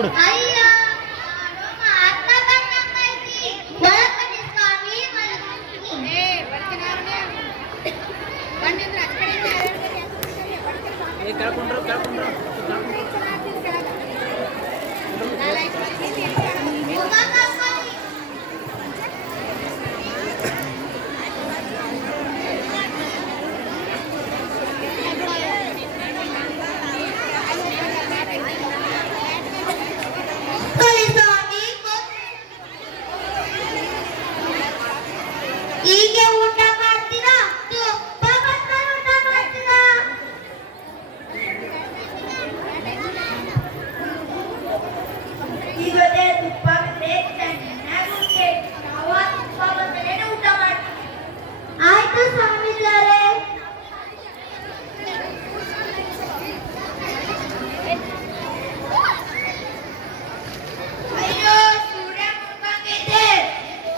ಕೊಡು. ಹೀಗೆ ಊಟ ಮಾಡ್ತೀರಾ? ತುಪ್ಪ ಬರ್ಕೊಂಡು ಊಟ ಮಾಡ್ತೀರಾ? ಈ ಜೊತೆ ತುಪ್ಪ ಬಿದ್ರೆ ಚೆನ್ನಾಗುತ್ತೆ. ನಾವು ಆ ತುಪ್ಪ ಬಂದಲೇ ಊಟ ಮಾಡ್ತೀವಿ. ಆಯ್ತು ಸ್ವಾಮಿಗಳೇ. ಅಯ್ಯೋ ಸೂರ್ಯ ಮುಳ್ಕೊಂಡೈತೆ.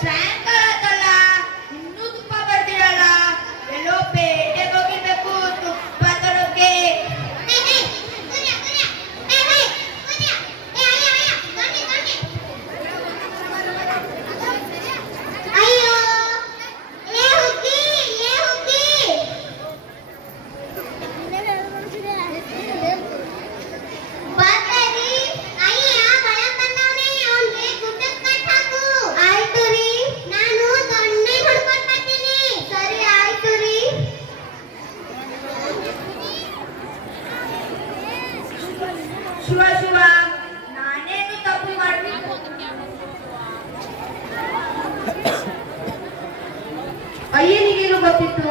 ಸಾಯಂಕಾಲ ಆತಲ್ಲ, ಇನ್ನೂ ತುಪ್ಪ ಬರ್ದಿರಲ್ಲ. ಎಲ್ಲೋ ಪೇಟೆಗೆ ಹೋಗಿರ್ಬೇಕು ತುಪ್ಪ ತರೋಕೆ. ಅಯ್ಯೋ ಏ ಹುಗ್ಗಿ, ಏ ಹುಗ್ಗಿ. ಬರ್ತಾರಿ. ಅಯ್ಯ ಮಳೆ ಬಂದವನೇ, ಅವ್ನಿಗೆ ಗುಡ್ಡಕ್ಕೆ ಕಟ್ ಹಾಕು. ಆಯ್ತು ರೀ, ನಾನು ದೊಣ್ಣೆ ಹೊಡ್ಕೊಂಡ್ ಬರ್ತೀನಿ. ಸರಿ ಆಯ್ತು ರೀ. ಶಿವ ಶಿವ, ನಾನೇನು ತಪ್ಪು ಮಾಡ್ಬೇಕು? ಅಯ್ಯನಿಗೇನು ಗೊತ್ತಿತ್ತು?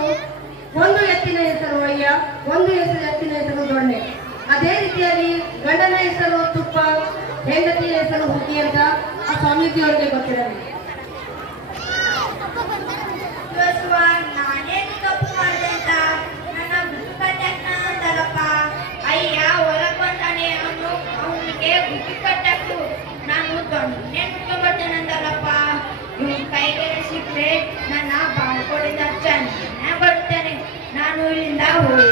ಒಂದು ಎತ್ತಿನ ಹೆಸರು ಅಯ್ಯ, ಒಂದು ಎತ್ತಿನ ಹೆಸರು ದೊಣ್ಣೆ. ಅದೇ ರೀತಿಯಾಗಿ ಗಂಡನ ಹೆಸರು ತುಪ್ಪ, ಹೆಂಡತಿಯ ಹೆಸರು ಹುಗ್ಗಿ ಅಂತ ಆ ಸ್ವಾಮೀಜಿಯವರಿಗೆ ಗೊತ್ತಿರಲಿ. ಶಿವ ಶಿವ, ನಾನೇನು ತಪ್ಪು ಮಾಡಿದೆ ಅಂತ ನನ್ನ ಗುಡ್ಡು ಕಟ್ಟಾಕ ಅಂತಲ್ಲಪ್ಪ. ಅಯ್ಯ ಹೊರಗ್ ಬಂದಾನೆ, ಅವನಿಗೆ ಗುಡ್ಡು ಕಟ್ಟಾಕು. ನಾನು ದೊಣ್ಣೆ ಮುಟ್ಕೊಂಡ್ ಬರ್ತೇನೆ ಅಂತಲ್ಲಪ್ಪ. ಇವನ್ ಕೈಗೆ ಸಿಕ್ಕರೆ ನನ್ನ ಬಾಳ್ಕೊಡಿದ ಚೆನ್ನಾಗಿ ಬರ್ತೇನೆ. ನಾನು ಇಲ್ಲಿಂದ ಹೋಗಿ